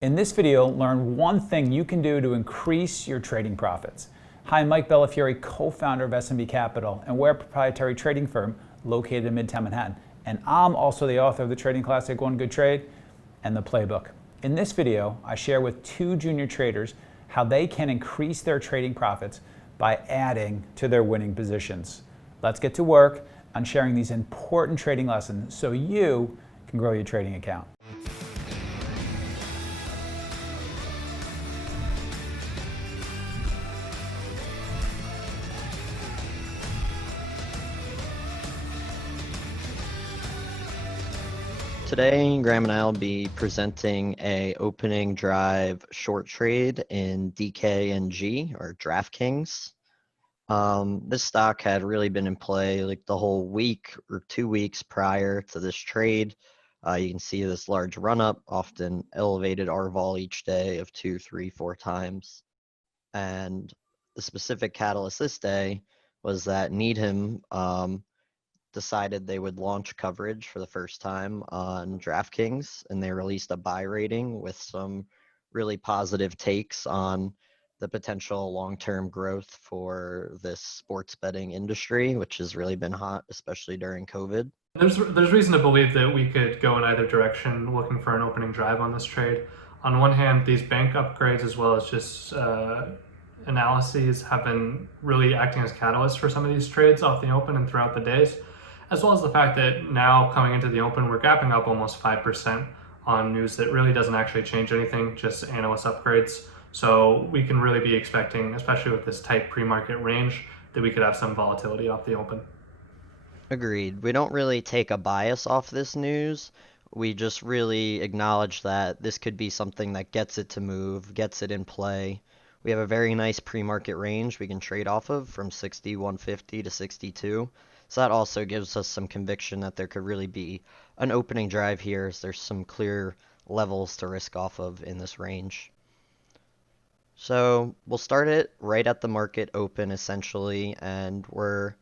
In this video, learn one thing you can do to increase your trading profits. Hi, I'm Mike Bellafiore, co-founder of SMB Capital, and we're a proprietary trading firm located in Midtown Manhattan. And I'm also the author of the trading classic, One Good Trade, and the playbook. In this video, I share with two junior traders how they can increase their trading profits by adding to their winning positions. Let's get to work on sharing these important trading lessons so you can grow your trading account. Today, Graham and I will be presenting a opening drive short trade in DKNG or DraftKings. This stock had really been in play like the whole week or 2 weeks prior to this trade. You can see this large run up, often elevated R vol each day of 2, 3, 4 times. And the specific catalyst this day was that Needham decided they would launch coverage for the first time on DraftKings, and they released a buy rating with some really positive takes on the potential long-term growth for this sports betting industry, which has really been hot, especially during COVID. There's reason to believe that we could go in either direction looking for an opening drive on this trade. On one hand, these bank upgrades as well as just analyses have been really acting as catalysts for some of these trades off the open and throughout the days, as well as the fact that now coming into the open, we're gapping up almost 5% on news that really doesn't actually change anything, just analyst upgrades. So we can really be expecting, especially with this tight pre-market range, that we could have some volatility off the open. Agreed. We don't really take a bias off this news. We just really acknowledge that this could be something that gets it to move, gets it in play. We have a very nice pre-market range we can trade off of from 61.50 to 62. So that also gives us some conviction that there could really be an opening drive here, as there's some clear levels to risk off of in this range. So we'll start it right at the market open essentially, and we're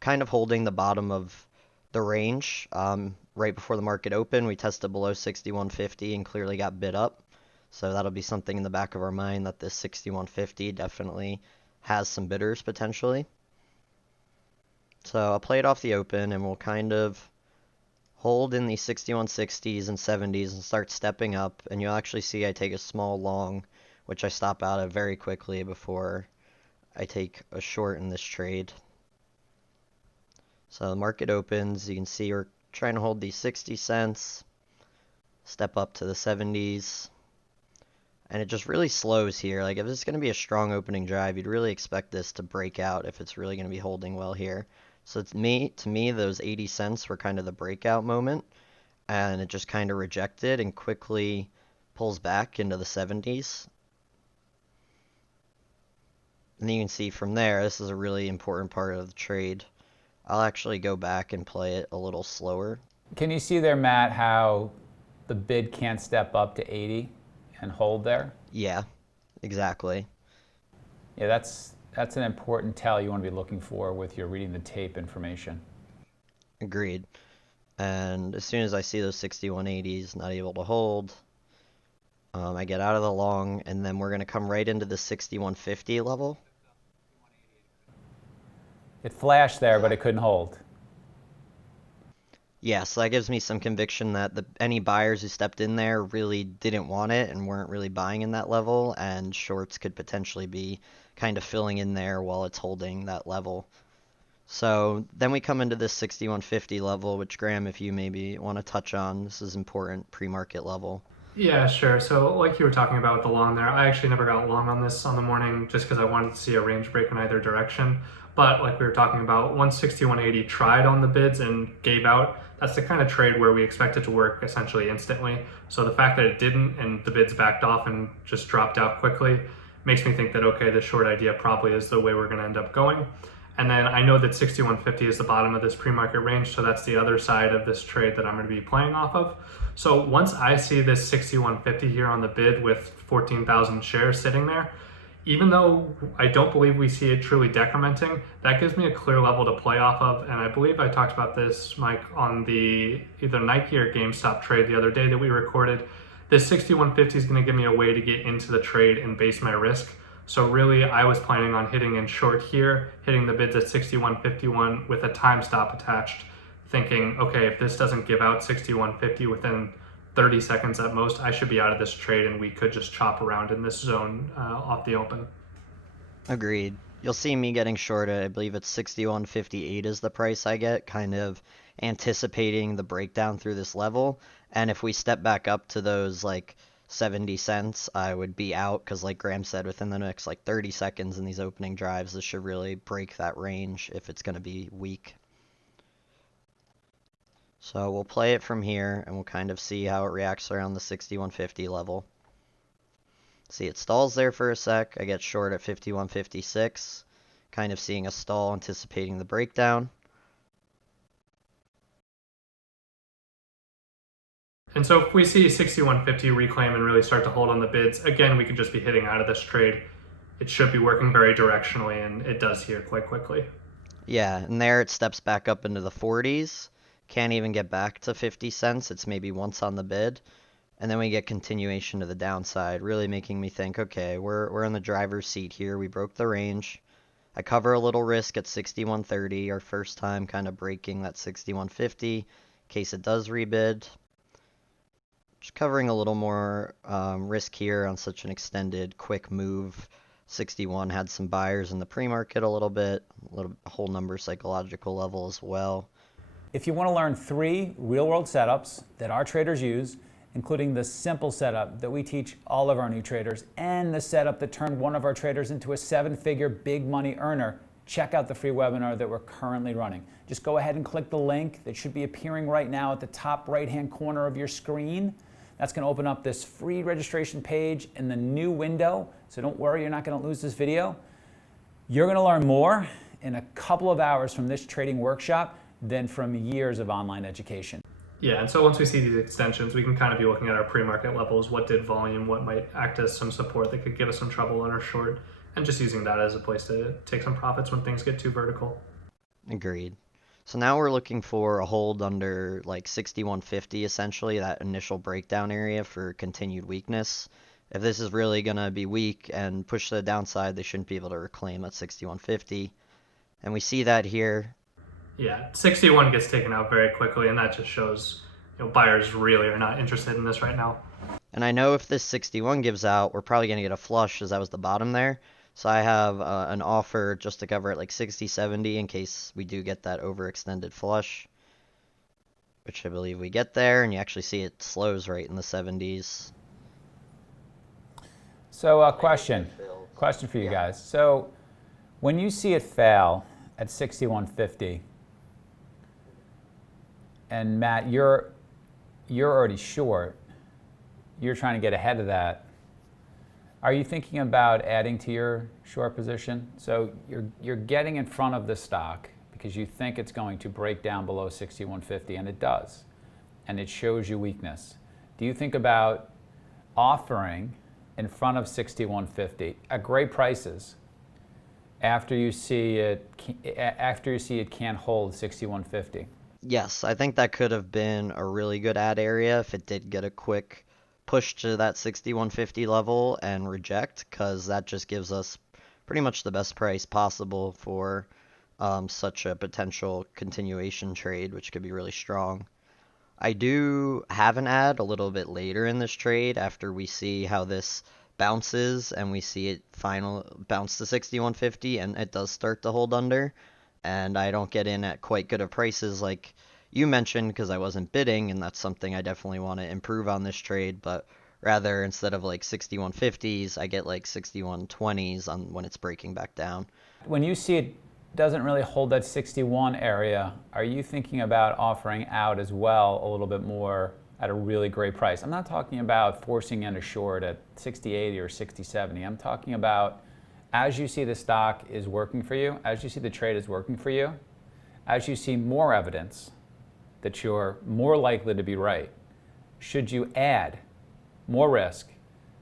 kind of holding the bottom of the range. Right before the market open, we tested below 61.50 and clearly got bid up. So that'll be something in the back of our mind, that this 61.50 definitely has some bidders potentially. So I'll play it off the open, and we'll kind of hold in the 61.60s and 70s and start stepping up. And you'll actually see I take a small long, which I stop out of very quickly before I take a short in this trade. So the market opens. You can see we're trying to hold these 60 cents, step up to the 70s. And it just really slows here. Like, if this is going to be a strong opening drive, you'd really expect this to break out if it's really going to be holding well here. So to me, those 80 cents were kind of the breakout moment, and it just kind of rejected and quickly pulls back into the 70s. And you can see from there, this is a really important part of the trade. I'll actually go back and play it a little slower. Can you see there, Matt, how the bid can't step up to 80 and hold there? Yeah, exactly. Yeah, that's an important tell you want to be looking for with your reading the tape information. Agreed. And as soon as I see those 61.80s not able to hold, I get out of the long, and then we're going to come right into the 61.50 level. It flashed there, but it couldn't hold. Yeah, so that gives me some conviction that any buyers who stepped in there really didn't want it and weren't really buying in that level, and shorts could potentially be kind of filling in there while it's holding that level. So then we come into this 61.50 level, which, Graham, if you maybe want to touch on, this is important pre-market level. Yeah, sure. So like you were talking about with the long there, I actually never got long on this on the morning just because I wanted to see a range break in either direction. But like we were talking about, once 61.80 tried on the bids and gave out, that's the kind of trade where we expect it to work essentially instantly. So the fact that it didn't and the bids backed off and just dropped out quickly makes me think that, okay, the short idea probably is the way we're going to end up going. And then I know that 61.50 is the bottom of this pre-market range, so that's the other side of this trade that I'm going to be playing off of. So once I see this 61.50 here on the bid with 14,000 shares sitting there, even though I don't believe we see it truly decrementing, that gives me a clear level to play off of. And I believe I talked about this, Mike, on the either Nike or GameStop trade the other day that we recorded, This 6150 is going to give me a way to get into the trade and base my risk. So really, I was planning on hitting in short here, hitting the bids at 6151 with a time stop attached, thinking, okay, if this doesn't give out 6150 within 30 seconds at most, I should be out of this trade and we could just chop around in this zone off the open. Agreed. You'll see me getting shorted. I believe it's 61.58 is the price I get, kind of anticipating the breakdown through this level. And if we step back up to those like 70 cents, I would be out because, like Graham said, within the next like 30 seconds in these opening drives, this should really break that range if it's going to be weak. So we'll play it from here and we'll kind of see how it reacts around the 61.50 level. See, it stalls there for a sec. I get short at 51.56, kind of seeing a stall, anticipating the breakdown. And so if we see 6150 reclaim and really start to hold on the bids, again, we could just be hitting out of this trade. It should be working very directionally, and it does here quite quickly. Yeah, and there it steps back up into the 40s. Can't even get back to 50 cents. It's maybe once on the bid. And then we get continuation to the downside, really making me think, okay, we're in the driver's seat here. We broke the range. I cover a little risk at 61.30, our first time kind of breaking that 61.50 in case it does rebid. Just covering a little more risk here on such an extended, quick move. 61 had some buyers in the pre-market a little bit, a whole number psychological level as well. If you want to learn 3 real-world setups that our traders use, including the simple setup that we teach all of our new traders and the setup that turned one of our traders into a 7-figure big money earner, check out the free webinar that we're currently running. Just go ahead and click the link that should be appearing right now at the top right-hand corner of your screen. That's going to open up this free registration page in the new window, so don't worry, you're not going to lose this video. You're going to learn more in a couple of hours from this trading workshop than from years of online education. Yeah, and so once we see these extensions, we can kind of be looking at our pre-market levels, what did volume, what might act as some support that could give us some trouble on our short, and just using that as a place to take some profits when things get too vertical. Agreed. So now we're looking for a hold under like 61.50, essentially, that initial breakdown area for continued weakness. If this is really going to be weak and push to the downside, they shouldn't be able to reclaim at 61.50. And we see that here. Yeah, 61 gets taken out very quickly, and that just shows buyers really are not interested in this right now. And I know if this 61 gives out, we're probably going to get a flush, as that was the bottom there. So I have an offer just to cover at like 60.70 in case we do get that overextended flush, which I believe we get there, and you actually see it slows right in the 70s. So question for you guys. So when you see it fail at 61.50, and Matt, you're already short, you're trying to get ahead of that. Are you thinking about adding to your short position? So you're getting in front of the stock because you think it's going to break down below 61.50, and it does, and it shows you weakness. Do you think about offering in front of 61.50 at great prices after you see it can't hold 61.50? Yes, I think that could have been a really good add area if it did get a quick push to that 61.50 level and reject, because that just gives us pretty much the best price possible for such a potential continuation trade, which could be really strong. I do have an add a little bit later in this trade after we see how this bounces and we see it bounce to 61.50 and it does start to hold under, and I don't get in at quite good of prices like you mentioned because I wasn't bidding, and that's something I definitely want to improve on this trade, but rather instead of like 61.50s, I get like 61.20s on when it's breaking back down. When you see it doesn't really hold that 61 area, are you thinking about offering out as well a little bit more at a really great price? I'm not talking about forcing in a short at 60.80 or 60.70. I'm talking about as you see the stock is working for you, as you see the trade is working for you, as you see more evidence that you're more likely to be right, should you add more risk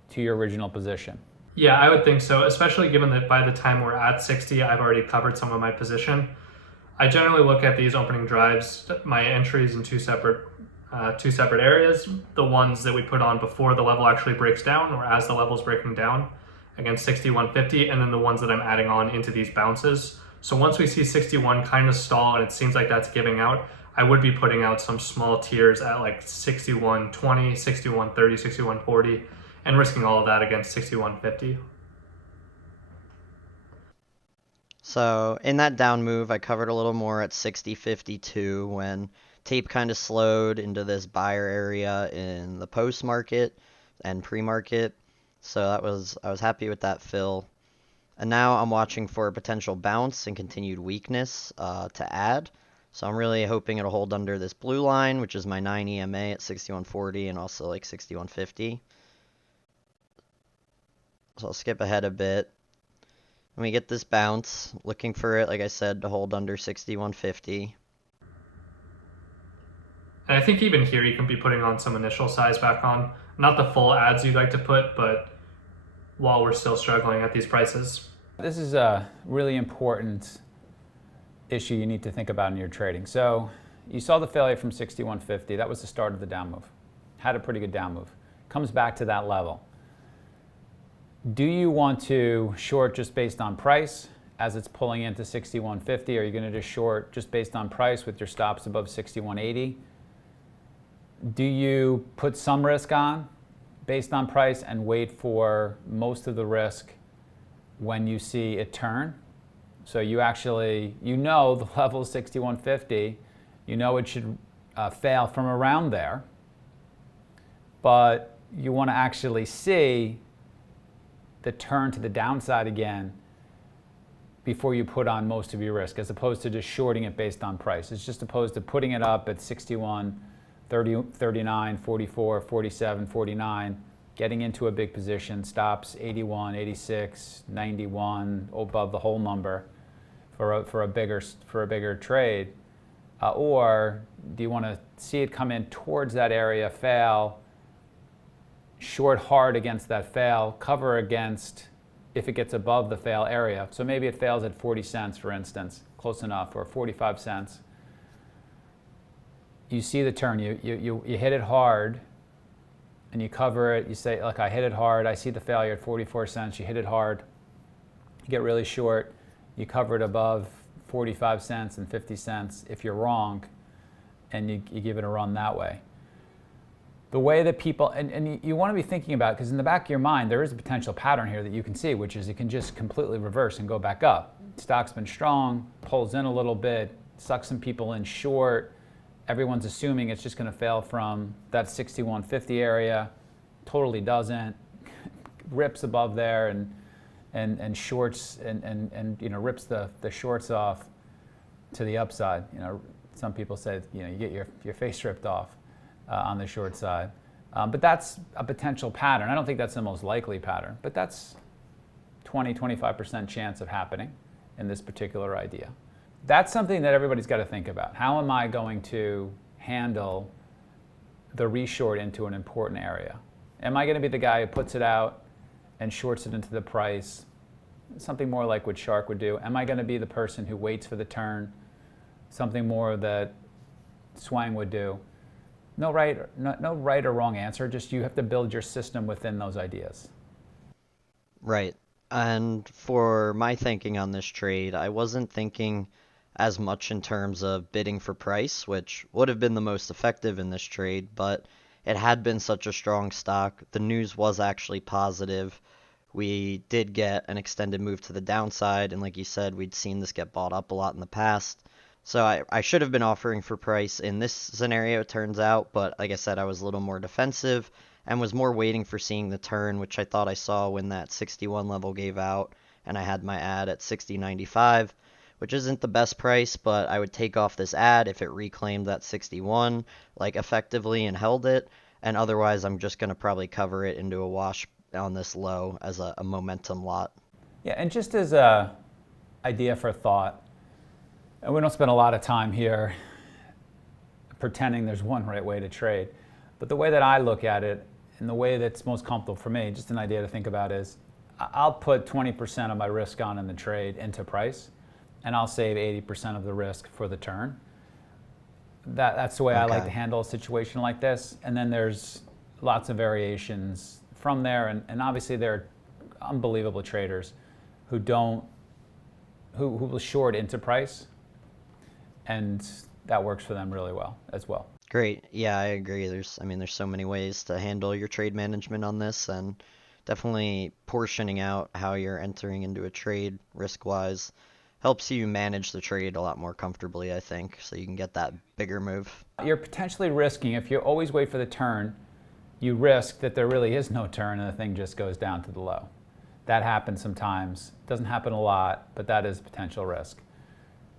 to your original position? Yeah, I would think so, especially given that by the time we're at 60, I've already covered some of my position. I generally look at these opening drives, my entries in 2 separate two separate areas. The ones that we put on before the level actually breaks down or as the level's breaking down against 6150, and then the ones that I'm adding on into these bounces. So once we see 61 kind of stall and it seems like that's giving out, I would be putting out some small tiers at like 6120, 6130, 6140, and risking all of that against 6150. So in that down move, I covered a little more at 60.52 when tape kind of slowed into this buyer area in the post market and pre-market. So I was happy with that fill. And now I'm watching for a potential bounce and continued weakness to add. So I'm really hoping it'll hold under this blue line, which is my 9 EMA at 6140 and also like 6150. So I'll skip ahead a bit. When we get this bounce, looking for it, like I said, to hold under 6150. And I think even here you can be putting on some initial size back on. Not the full ads you'd like to put, but while we're still struggling at these prices. This is a really important issue you need to think about in your trading. So you saw the failure from 6150. That was the start of the down move. Had a pretty good down move. Comes back to that level. Do you want to short just based on price as it's pulling into 6150? Or are you going to just short just based on price with your stops above 6180? Do you put some risk on based on price and wait for most of the risk when you see it turn? So you actually, the level is 6150, it should fail from around there, but you want to actually see the turn to the downside again before you put on most of your risk, as opposed to just shorting it based on price. It's just opposed to putting it up at 61, 30, 39, 44, 47, 49, getting into a big position, stops 81, 86, 91, above the whole number for a bigger trade. Or do you want to see it come in towards that area, fail, short hard against that fail, cover against if it gets above the fail area. So maybe it fails at 40 cents, for instance, close enough, or 45 cents. You see the turn, you hit it hard, and you cover it. You say, look, I hit it hard. I see the failure at 44 cents. You hit it hard. You get really short. You cover it above 45 cents and 50 cents if you're wrong, and you give it a run that way. The way that people, and you want to be thinking about it, because in the back of your mind, there is a potential pattern here that you can see, which is it can just completely reverse and go back up. Stock's been strong, pulls in a little bit, sucks some people in short. Everyone's assuming it's just going to fail from that 6150 area. Totally doesn't. Rips above there and shorts and rips the shorts off to the upside. Some people say you get your face ripped off on the short side. But that's a potential pattern. I don't think that's the most likely pattern, but that's 20-25% chance of happening in this particular idea. That's something that everybody's got to think about. How am I going to handle the reshort into an important area? Am I going to be the guy who puts it out and shorts it into the price? Something more like what Shark would do. Am I going to be the person who waits for the turn? Something more that Swang would do. No right or wrong answer, just you have to build your system within those ideas. Right. And for my thinking on this trade, I wasn't thinking as much in terms of bidding for price, which would have been the most effective in this trade, but it had been such a strong stock. The news was actually positive. We did get an extended move to the downside, and like you said, we'd seen this get bought up a lot in the past. So I should have been offering for price in this scenario, it turns out, but like I said, I was a little more defensive and was more waiting for seeing the turn, which I thought I saw when that 61 level gave out, and I had my ad at 60.95, which isn't the best price, but I would take off this ad if it reclaimed that 61, like effectively, and held it, and otherwise I'm just going to probably cover it into a wash on this low as a momentum lot. Yeah, and just as a idea for thought, and we don't spend a lot of time here pretending there's one right way to trade, but the way that I look at it and the way that's most comfortable for me, just an idea to think about, is I'll put 20% of my risk on in the trade into price, and I'll save 80% of the risk for the turn. That's the way I like Okay. to handle a situation like this. And then there's lots of variations from there. And obviously there are unbelievable traders who will short into price, and that works for them really well as well. Great. Yeah, I agree. There's so many ways to handle your trade management on this, and definitely portioning out how you're entering into a trade risk-wise helps you manage the trade a lot more comfortably, I think, so you can get that bigger move. You're potentially risking, if you always wait for the turn, you risk that there really is no turn and the thing just goes down to the low. That happens sometimes. Doesn't happen a lot, but that is a potential risk.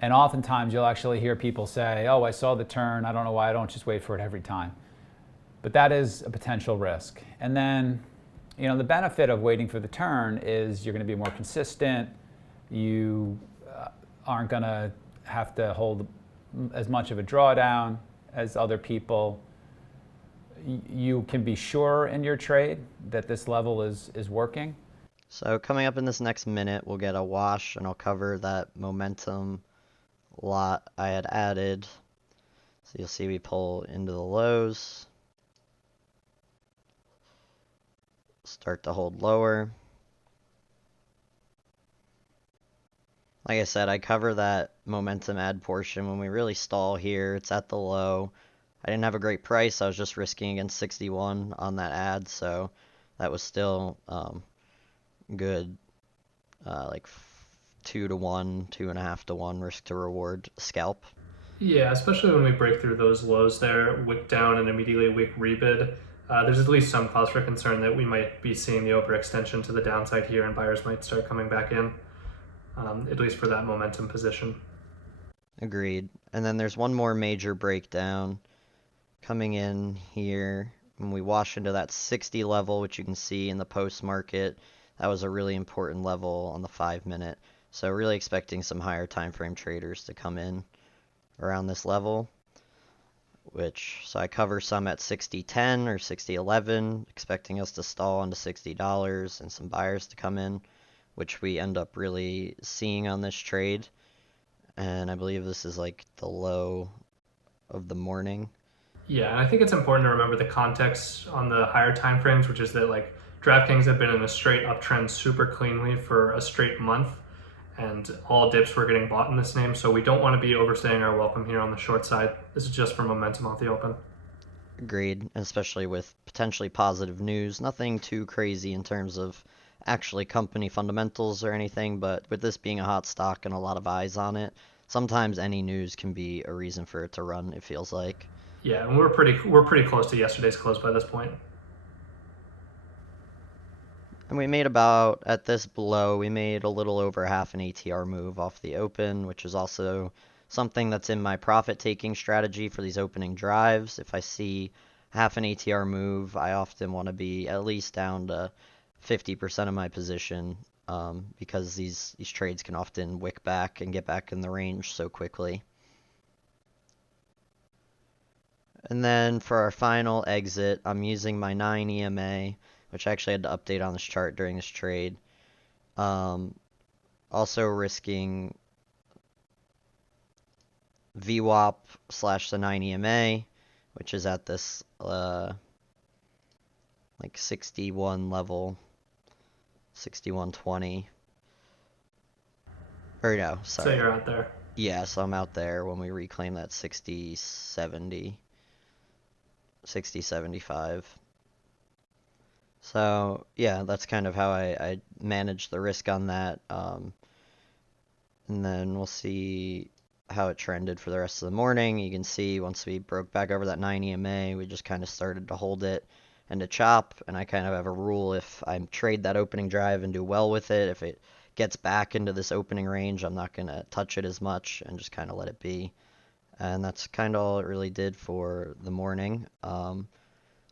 And oftentimes you'll actually hear people say, oh, I saw the turn, I don't know why I don't just wait for it every time. But that is a potential risk. And then, the benefit of waiting for the turn is you're going to be more consistent. You aren't going to have to hold as much of a drawdown as other people. You can be sure in your trade that this level is working. So coming up in this next minute, we'll get a wash, and I'll cover that momentum lot I had added. So you'll see we pull into the lows, start to hold lower. Like I said, I cover that momentum add portion when we really stall here. It's at the low. I didn't have a great price. I was just risking against 61 on that add, so that was still good, like 2 to 1, 2.5 to 1 risk to reward scalp. Yeah, especially when we break through those lows there, wick down and immediately wick rebid. There's at least some cause for concern that we might be seeing the overextension to the downside here, and buyers might start coming back in, at least for that momentum position. Agreed. And then there's one more major breakdown coming in here when we wash into that 60 level, which you can see in the post market. That was a really important level on the 5-minute. So really expecting some higher time frame traders to come in around this level, so I cover some at 60.10 or 60.11, expecting us to stall onto $60 and some buyers to come in, which we end up really seeing on this trade. And I believe this is like the low of the morning. Yeah, and I think it's important to remember the context on the higher time frames, which is that DraftKings have been in a straight uptrend super cleanly for a straight month, and all dips were getting bought in this name, so we don't want to be overstaying our welcome here on the short side. This is just for momentum off the open. Agreed, especially with potentially positive news. Nothing too crazy in terms of actually company fundamentals or anything, but with this being a hot stock and a lot of eyes on it, sometimes any news can be a reason for it to run, it feels like. Yeah, and we're pretty close to yesterday's close by this point. And we made about, at this below, we made a little over half an ATR move off the open, which is also something that's in my profit-taking strategy for these opening drives. If I see half an ATR move, I often want to be at least down to 50% of my position, because these trades can often wick back and get back in the range so quickly. And then for our final exit, I'm using my 9 EMA, which I actually had to update on this chart during this trade. Also risking VWAP / the 9 EMA, which is at this like 61 level, 61.20. Or no, sorry. So you're out there. Yeah, so I'm out there when we reclaim that 60.70, 60.75. So yeah, that's kind of how I manage the risk on that. And then we'll see how it trended for the rest of the morning. You can see once we broke back over that 9 EMA, we just kind of started to hold it and to chop. And I kind of have a rule: if I trade that opening drive and do well with it, if it gets back into this opening range, I'm not going to touch it as much and just kind of let it be. And that's kind of all it really did for the morning.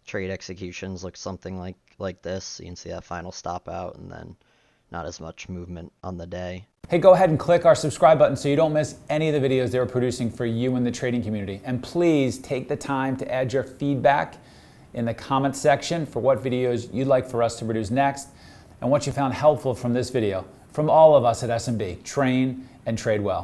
Trade executions look something like this. You can see that final stop out, and then not as much movement on the day. Hey, go ahead and click our subscribe button so you don't miss any of the videos they were producing for you in the trading community. And please take the time to add your feedback in the comment section for what videos you'd like for us to produce next and what you found helpful from this video. From all of us at SMB, train and trade well.